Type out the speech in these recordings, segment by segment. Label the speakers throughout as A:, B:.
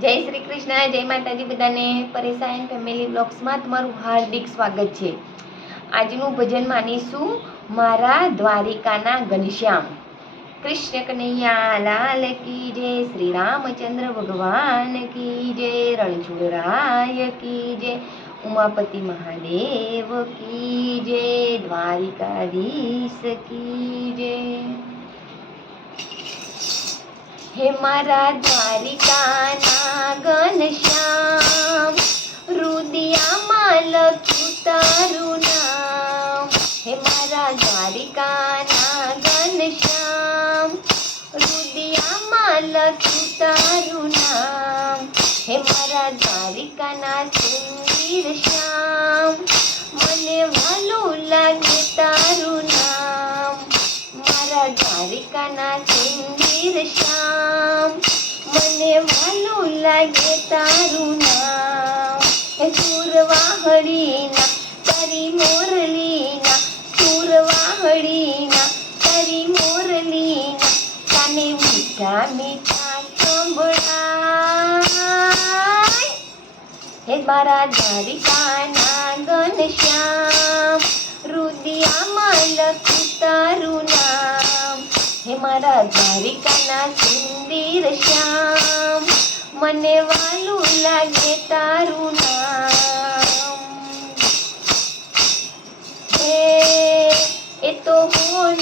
A: જય શ્રી કૃષ્ણ, જય માતાજી બધાને પરેશાન ફેમિલી બ્લોગ્સમાં તમારું હાર્દિક સ્વાગત છે. આજનું ભજન માનીશું મારા દ્વારિકાના ઘનશ્યામ. કૃષ્ણ કનૈયા લાલ કી જય, શ્રી રામચંદ્ર ભગવાન કી જય રણછોડરાય કી જય, ઉમાપતિ મહાદેવ કી જય, દ્વારિકાધીશ કી જય. હે મારા દ્વારિકાના હે મારા દ્વારિકાના ઘનશ્યામ રુદિયામાં લખ્યું તારું નામ. હે મારા દ્વારિકાના સુંદર શ્યામ, મને વાલું લાગે તારું નામ. મારા દ્વારિકાના સુંદર શ્યામ, મને વાલું લાગે તારું નામ. હે સુરવાહડીના તારી મોરલીના હે મારા દ્વારિકાના ઘનશ્યામ રુદિયામાં લખું તારું નામ. હે મારા દ્વારિકાના સુંદર શ્યામ, મને વાલું લાગે તારું નામ. હે, એ તો હોનાની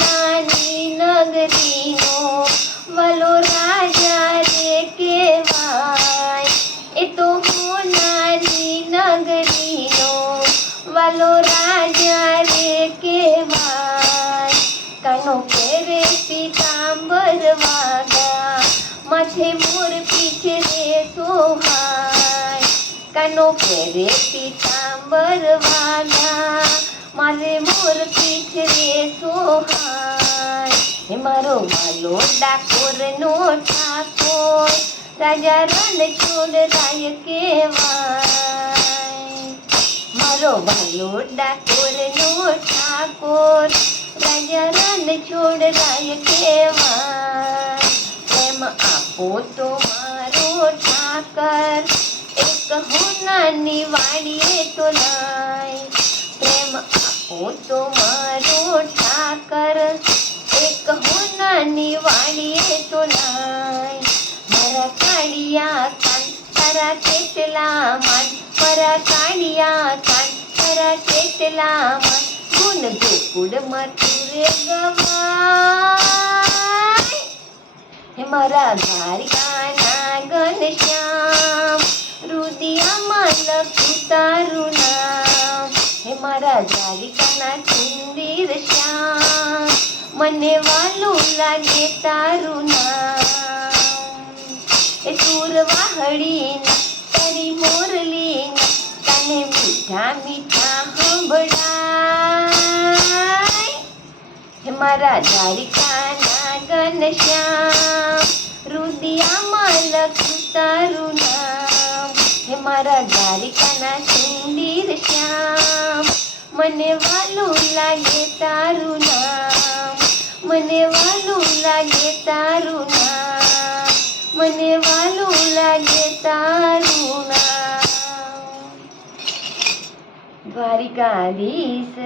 A: માથે મોર પીછે રે સોહાય કાનો પહેરે પીતાંબર વાગા મારે મોર પીછ રે સોહાય હે મારો વાલો ડાકોર નો ઠાકોર. રાજા રણ છોડ રાય કેવાય મારો વાલો ડાકોર નો ઠાકોર. રાજા રણ છોડ રાય કેવાય પ્રેમ આપો તો મારો ઠાકર. એક હોનાની વાડીએ તો લાય પ્રેમ આપો તો મારો ઠાકર. એક હોનાની વાડીએ તો લાય મારા કાળિયા કાન તારા કેટલા માન. મારા કાળિયા કાન તારા કેટલા માન. ગુણ ગોકુળ મથુરે ગવાય હે મારા દ્વારિકાના ઘનશ્યામ રુદિયામાં લખું તારું નામ. હે મારા દ્વારિકાના સુંદર શ્યામ, મને વાલું લાગે તારું નામ. એ સુરવાહડીના તારી મોરલીના, તને મીઠા મીઠા સંભળાય હે મારા દ્વારિકાના ઘનશ્યામ રુદિયામાં લખ્યું તારું નામ હે મારા દ્વારિકાના સુંદર શ્યામ મને વાલું લાગે તારું નામ મને વાલું લાગે તારું નામ મને વાલું લાગે તારું નામ દ્વારિકાધીશ